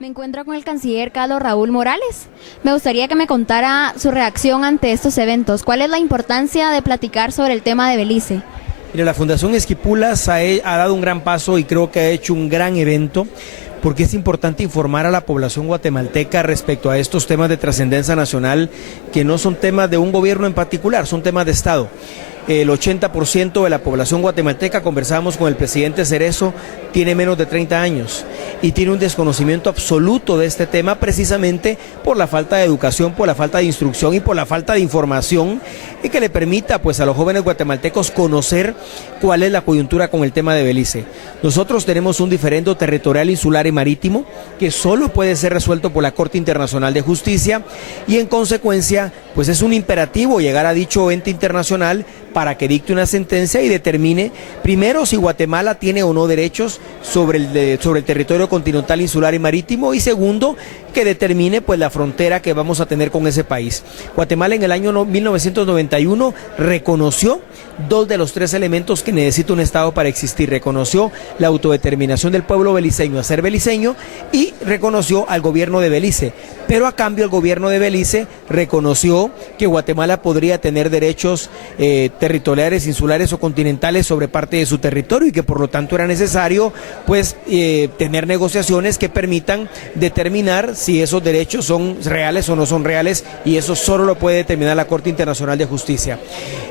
Me encuentro con el canciller Carlos Raúl Morales. Me gustaría que me contara su reacción ante estos eventos. ¿Cuál es la importancia de platicar sobre el tema de Belice? Mira, la Fundación Esquipulas ha dado un gran paso y creo que ha hecho un gran evento, porque es importante informar a la población guatemalteca respecto a estos temas de trascendencia nacional, que no son temas de un gobierno en particular, son temas de Estado. El 80% de la población guatemalteca, conversábamos con el presidente Cerezo, tiene menos de 30 años y tiene un desconocimiento absoluto de este tema, precisamente por la falta de educación, por la falta de instrucción y por la falta de información que le permita pues a los jóvenes guatemaltecos conocer cuál es la coyuntura con el tema de Belice. Nosotros tenemos un diferendo territorial, insular y marítimo que solo puede ser resuelto por la Corte Internacional de Justicia y en consecuencia pues es un imperativo llegar a dicho ente internacional para que dicte una sentencia y determine primero si Guatemala tiene o no derechos sobre el territorio continental, insular y marítimo, y segundo, que determine pues la frontera que vamos a tener con ese país. Guatemala en el año 1991 reconoció dos de los tres elementos que necesita un Estado para existir. Reconoció la autodeterminación del pueblo beliceño a ser beliceño y reconoció al gobierno de Belice, pero a cambio el gobierno de Belice reconoció que Guatemala podría tener derechos territoriales, insulares o continentales sobre parte de su territorio y que por lo tanto era necesario pues tener negociaciones que permitan determinar si esos derechos son reales o no son reales, y eso solo lo puede determinar la Corte Internacional de Justicia.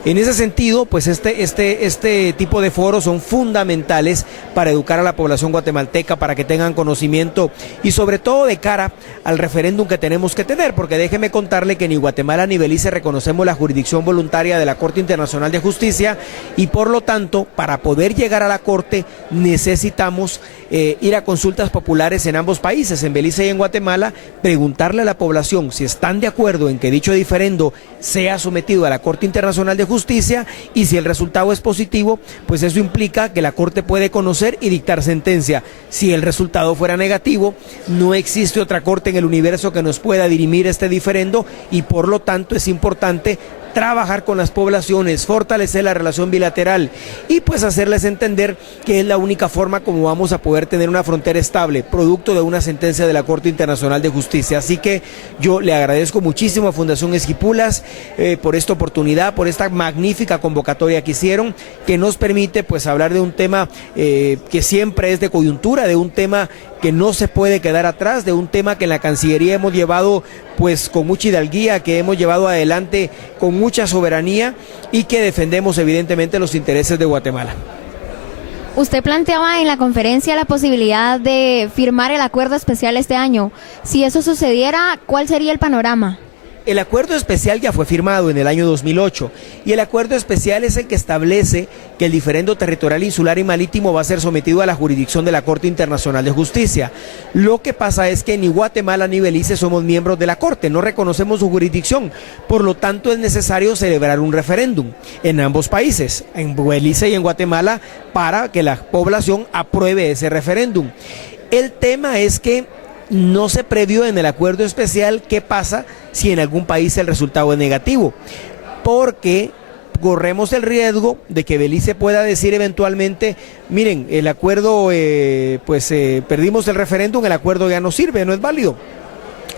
En ese sentido, pues este tipo de foros son fundamentales para educar a la población guatemalteca, para que tengan conocimiento y sobre todo de cara al referéndum que tenemos que tener, porque déjeme contarle que ni Guatemala ni Belice reconocemos la jurisdicción voluntaria de la Corte Internacional de Justicia y por lo tanto para poder llegar a la Corte necesitamos ir a consultas populares en ambos países, en Belice y en Guatemala, preguntarle a la población si están de acuerdo en que dicho diferendo sea sometido a la Corte Internacional de Justicia, y si el resultado es positivo, pues eso implica que la Corte puede conocer y dictar sentencia. Si el resultado fuera negativo, no existe otra Corte en el universo que nos pueda dirimir este diferendo y por lo tanto es importante trabajar con las poblaciones, fortalecer la relación bilateral y pues hacerles entender que es la única forma como vamos a poder tener una frontera estable, producto de una sentencia de la Corte Internacional de Justicia. Así que yo le agradezco muchísimo a Fundación Esquipulas por esta oportunidad, por esta magnífica convocatoria que hicieron, que nos permite pues hablar de un tema que siempre es de coyuntura, de un tema que no se puede quedar atrás, de un tema que en la Cancillería hemos llevado pues con mucha hidalguía, que hemos llevado adelante con mucha soberanía y que defendemos evidentemente los intereses de Guatemala. Usted planteaba en la conferencia la posibilidad de firmar el acuerdo especial este año. Si eso sucediera, ¿cuál sería el panorama? El acuerdo especial ya fue firmado en el año 2008 y el acuerdo especial es el que establece que el diferendo territorial, insular y marítimo va a ser sometido a la jurisdicción de la Corte Internacional de Justicia. Lo que pasa es que ni Guatemala ni Belice somos miembros de la Corte, no reconocemos su jurisdicción, por lo tanto es necesario celebrar un referéndum en ambos países, en Belice y en Guatemala, para que la población apruebe ese referéndum. El tema es que no se previó en el acuerdo especial qué pasa si en algún país el resultado es negativo, porque corremos el riesgo de que Belice pueda decir eventualmente, miren, el acuerdo, perdimos el referéndum, el acuerdo ya no sirve, no es válido,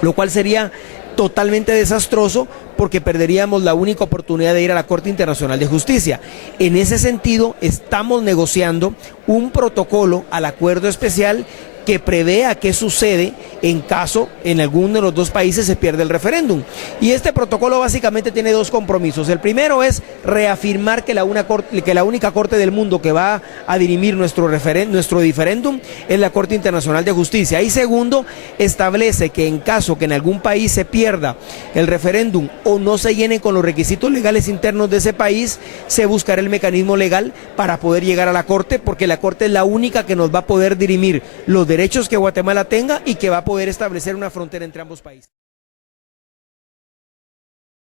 lo cual sería totalmente desastroso porque perderíamos la única oportunidad de ir a la Corte Internacional de Justicia. En ese sentido, estamos negociando un protocolo al acuerdo especial que prevea qué sucede en caso en alguno de los dos países se pierde el referéndum. Y este protocolo básicamente tiene dos compromisos. El primero es reafirmar que la única corte del mundo que va a dirimir nuestro diferéndum es la Corte Internacional de Justicia. Y segundo, establece que en caso que en algún país se pierda el referéndum o no se llenen con los requisitos legales internos de ese país, se buscará el mecanismo legal para poder llegar a la Corte, porque la Corte es la única que nos va a poder dirimir los derechos que Guatemala tenga y que va a poder establecer una frontera entre ambos países.